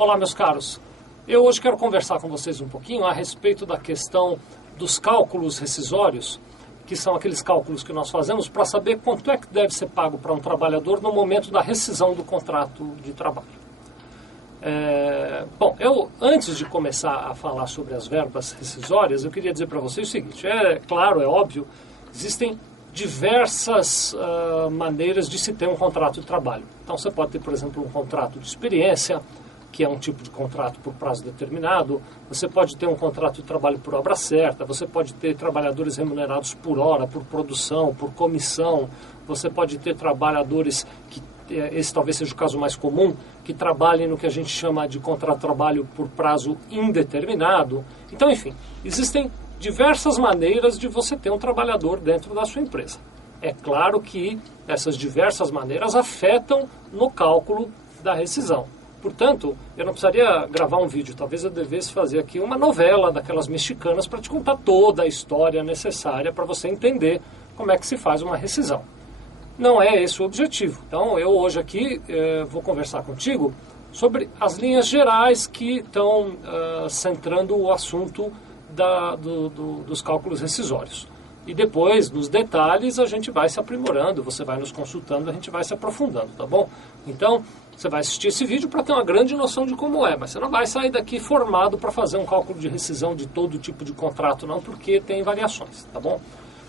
Olá, meus caros. Eu hoje quero conversar com vocês um pouquinho a respeito da questão dos cálculos rescisórios, que são aqueles cálculos que nós fazemos para saber quanto é que deve ser pago para um trabalhador no momento da rescisão do contrato de trabalho. Bom, antes de começar a falar sobre as verbas rescisórias, eu queria dizer para vocês o seguinte: claro, é óbvio, existem diversas maneiras de se ter um contrato de trabalho. Então você pode ter, por exemplo, um contrato de experiência, que é um tipo de contrato por prazo determinado. Você pode ter um contrato de trabalho por obra certa, você pode ter trabalhadores remunerados por hora, por produção, por comissão, você pode ter trabalhadores que, esse talvez seja o caso mais comum, que trabalhem no que a gente chama de contrato de trabalho por prazo indeterminado. Então, enfim, existem diversas maneiras de você ter um trabalhador dentro da sua empresa. É claro que essas diversas maneiras afetam no cálculo da rescisão. Portanto, eu não precisaria gravar um vídeo, talvez eu devesse fazer aqui uma novela daquelas mexicanas para te contar toda a história necessária para você entender como é que se faz uma rescisão. Não é esse o objetivo. Então, eu hoje aqui vou conversar contigo sobre as linhas gerais que estão centrando o assunto dos cálculos rescisórios. E depois, nos detalhes, a gente vai se aprimorando, você vai nos consultando, a gente vai se aprofundando, tá bom? Então, você vai assistir esse vídeo para ter uma grande noção de como é, mas você não vai sair daqui formado para fazer um cálculo de rescisão de todo tipo de contrato, não, porque tem variações, tá bom?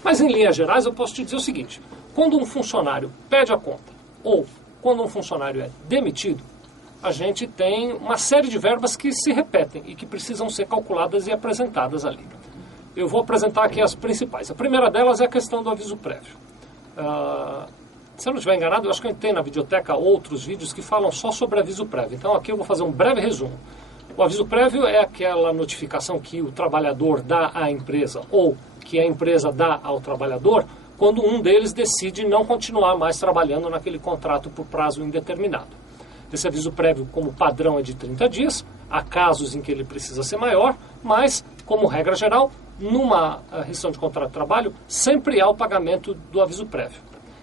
Mas, em linhas gerais, eu posso te dizer o seguinte: quando um funcionário pede a conta ou quando um funcionário é demitido, a gente tem uma série de verbas que se repetem e que precisam ser calculadas e apresentadas ali. Eu vou apresentar aqui as principais. A primeira delas é a questão do aviso prévio. Se eu não estiver enganado, eu acho que a gente tem na videoteca outros vídeos que falam só sobre aviso prévio. Então aqui eu vou fazer um breve resumo. O aviso prévio é aquela notificação que o trabalhador dá à empresa ou que a empresa dá ao trabalhador quando um deles decide não continuar mais trabalhando naquele contrato por prazo indeterminado. Esse aviso prévio, como padrão, é de 30 dias. Há casos em que ele precisa ser maior, mas, como regra geral, numa rescisão de contrato de trabalho, sempre há o pagamento do aviso prévio.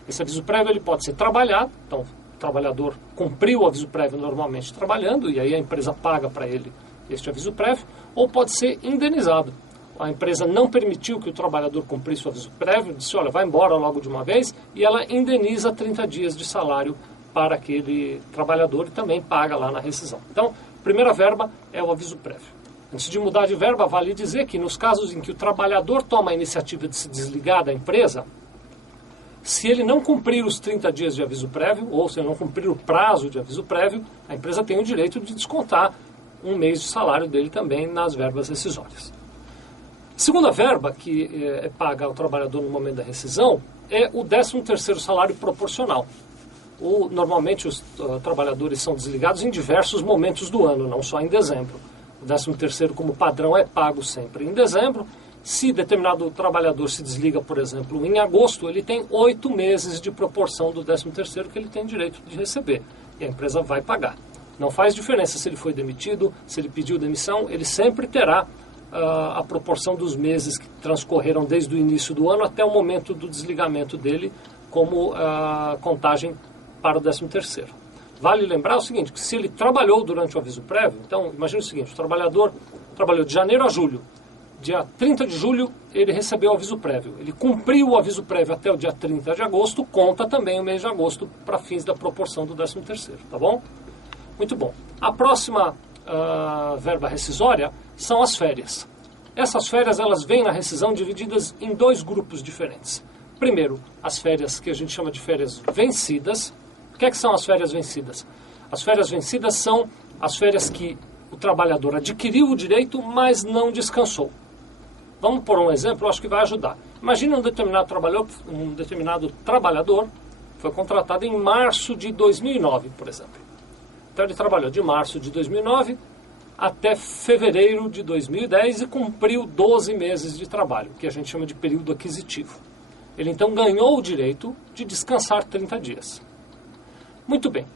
Esse aviso prévio ele pode ser trabalhado, então o trabalhador cumpriu o aviso prévio normalmente trabalhando, e aí a empresa paga para ele este aviso prévio, ou pode ser indenizado. A empresa não permitiu que o trabalhador cumprisse o aviso prévio, disse, olha, vai embora logo de uma vez, e ela indeniza 30 dias de salário para aquele trabalhador e também paga lá na rescisão. Então, a primeira verba é o aviso prévio. Antes de mudar de verba, vale dizer que nos casos em que o trabalhador toma a iniciativa de se desligar da empresa, se ele não cumprir os 30 dias de aviso prévio, ou se ele não cumprir o prazo de aviso prévio, a empresa tem o direito de descontar um mês de salário dele também nas verbas rescisórias. A segunda verba que é paga ao trabalhador no momento da rescisão é o 13º salário proporcional. Normalmente os trabalhadores são desligados em diversos momentos do ano, não só em dezembro. O 13º, como padrão, é pago sempre em dezembro. Se determinado trabalhador se desliga, por exemplo, em agosto, ele tem 8 meses de proporção do 13º que ele tem direito de receber. E a empresa vai pagar. Não faz diferença se ele foi demitido, se ele pediu demissão, ele sempre terá a proporção dos meses que transcorreram desde o início do ano até o momento do desligamento dele como contagem para o 13º. Vale lembrar o seguinte, que se ele trabalhou durante o aviso prévio, então imagine o seguinte, o trabalhador trabalhou de janeiro a julho, dia 30 de julho ele recebeu o aviso prévio, ele cumpriu o aviso prévio até o dia 30 de agosto, conta também o mês de agosto para fins da proporção do 13º, tá bom? Muito bom. A próxima verba rescisória são as férias. Essas férias elas vêm na rescisão divididas em 2 grupos diferentes. Primeiro, as férias que a gente chama de férias vencidas. O que é que são as férias vencidas? As férias vencidas são as férias que o trabalhador adquiriu o direito, mas não descansou. Vamos por um exemplo, acho que vai ajudar. Imagina um determinado trabalhador foi contratado em março de 2009, por exemplo. Então ele trabalhou de março de 2009 até fevereiro de 2010 e cumpriu 12 meses de trabalho, que a gente chama de período aquisitivo. Ele então ganhou o direito de descansar 30 dias. Muito bem.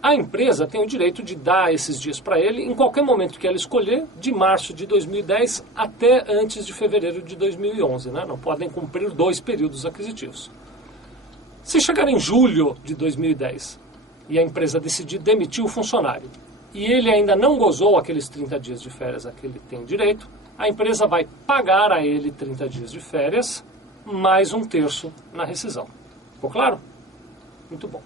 A empresa tem o direito de dar esses dias para ele em qualquer momento que ela escolher, de março de 2010 até antes de fevereiro de 2011. Né? Não podem cumprir 2 períodos aquisitivos. Se chegar em julho de 2010 e a empresa decidir demitir o funcionário, e ele ainda não gozou aqueles 30 dias de férias a que ele tem direito, a empresa vai pagar a ele 30 dias de férias, mais 1/3 na rescisão. Ficou claro? Muito bom.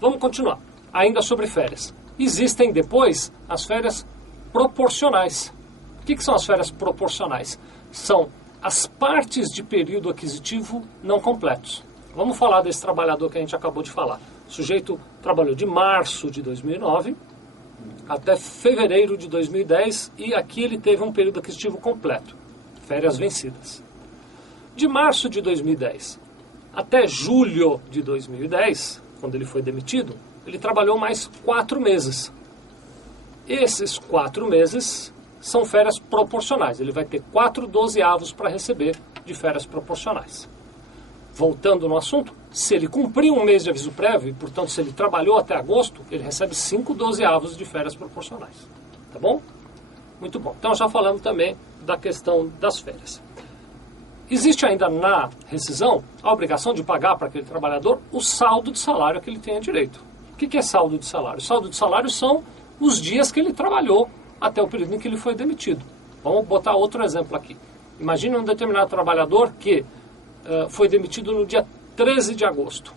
Vamos continuar. Ainda sobre férias. Existem depois as férias proporcionais. O que são as férias proporcionais? São as partes de período aquisitivo não completos. Vamos falar desse trabalhador que a gente acabou de falar. O sujeito trabalhou de março de 2009 até fevereiro de 2010 e aqui ele teve um período aquisitivo completo, férias vencidas. De março de 2010 até julho de 2010, quando ele foi demitido, ele trabalhou mais 4 meses. Esses 4 meses são férias proporcionais. Ele vai ter 4/12 para receber de férias proporcionais. Voltando no assunto, se ele cumprir um mês de aviso prévio, e portanto se ele trabalhou até agosto, ele recebe 5/12 de férias proporcionais. Tá bom? Muito bom. Então já falamos também da questão das férias. Existe ainda na rescisão a obrigação de pagar para aquele trabalhador o saldo de salário a que ele tenha direito. O que é saldo de salário? Saldo de salário são os dias que ele trabalhou até o período em que ele foi demitido. Vamos botar outro exemplo aqui. Imagine um determinado trabalhador que foi demitido no dia 13 de agosto.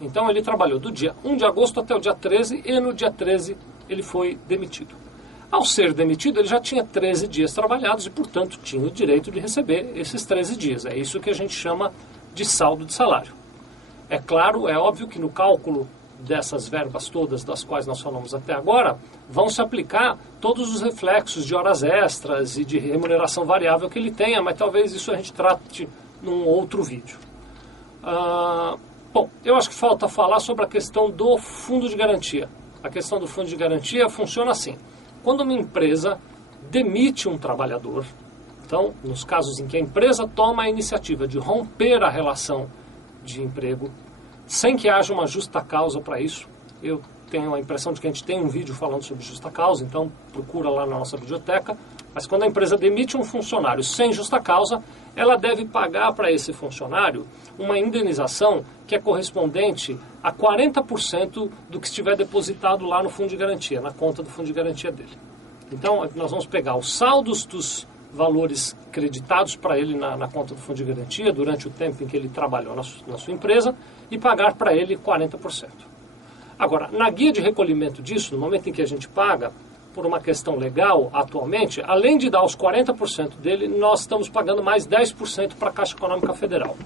Então ele trabalhou do dia 1 de agosto até o dia 13 e no dia 13 ele foi demitido. Ao ser demitido, ele já tinha 13 dias trabalhados e, portanto, tinha o direito de receber esses 13 dias. É isso que a gente chama de saldo de salário. É claro, é óbvio que no cálculo dessas verbas todas das quais nós falamos até agora, vão se aplicar todos os reflexos de horas extras e de remuneração variável que ele tenha, mas talvez isso a gente trate num outro vídeo. Bom, eu acho que falta falar sobre a questão do fundo de garantia. A questão do fundo de garantia funciona assim. Quando uma empresa demite um trabalhador, então, nos casos em que a empresa toma a iniciativa de romper a relação de emprego, sem que haja uma justa causa para isso, eu tenho a impressão de que a gente tem um vídeo falando sobre justa causa, então procura lá na nossa biblioteca, mas quando a empresa demite um funcionário sem justa causa, ela deve pagar para esse funcionário uma indenização que é correspondente a 40% do que estiver depositado lá no fundo de garantia, na conta do fundo de garantia dele. Então, nós vamos pegar os saldos dos valores creditados para ele na conta do fundo de garantia durante o tempo em que ele trabalhou na sua empresa e pagar para ele 40%. Agora, na guia de recolhimento disso, no momento em que a gente paga, por uma questão legal, atualmente, além de dar os 40% dele, nós estamos pagando mais 10% para a Caixa Econômica Federal.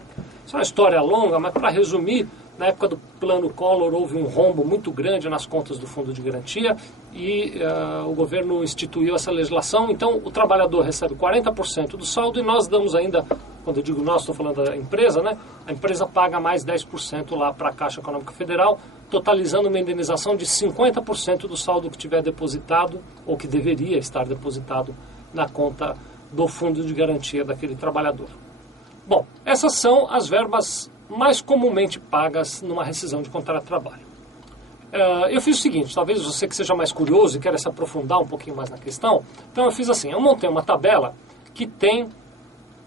Isso é uma história longa, mas para resumir, na época do Plano Collor houve um rombo muito grande nas contas do Fundo de Garantia e o governo instituiu essa legislação. Então, o trabalhador recebe 40% do saldo e nós damos ainda, quando eu digo nós, estou falando da empresa, né? A empresa paga mais 10% lá para a Caixa Econômica Federal, totalizando uma indenização de 50% do saldo que tiver depositado ou que deveria estar depositado na conta do Fundo de Garantia daquele trabalhador. Bom, essas são as verbas mais comumente pagas numa rescisão de contrato de trabalho. Eu fiz o seguinte, talvez você que seja mais curioso e queira se aprofundar um pouquinho mais na questão, então eu fiz assim, eu montei uma tabela que tem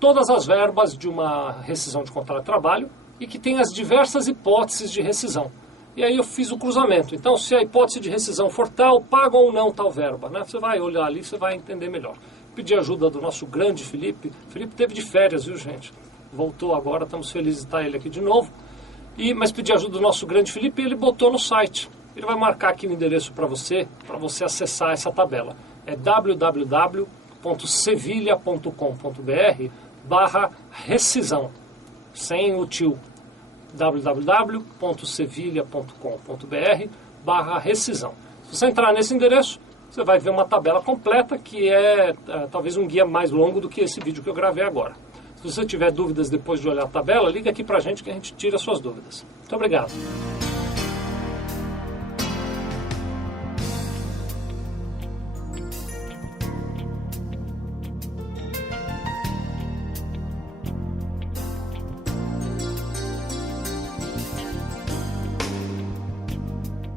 todas as verbas de uma rescisão de contrato de trabalho e que tem as diversas hipóteses de rescisão. E aí eu fiz o cruzamento. Então, se a hipótese de rescisão for tal, paga ou não tal verba, né? Você vai olhar ali, você vai entender melhor. Pedi ajuda do nosso grande Felipe. Felipe teve de férias, viu, gente? Voltou agora, estamos felizes de estar ele aqui de novo. Mas pedi ajuda do nosso grande Felipe e ele botou no site. Ele vai marcar aqui o endereço para você acessar essa tabela. É www.sevilha.com.br/rescisão, sem o tio. www.sevilha.com.br/rescisão. Se você entrar nesse endereço, você vai ver uma tabela completa que é talvez um guia mais longo do que esse vídeo que eu gravei agora. Se você tiver dúvidas depois de olhar a tabela, liga aqui pra gente que a gente tira suas dúvidas. Muito obrigado.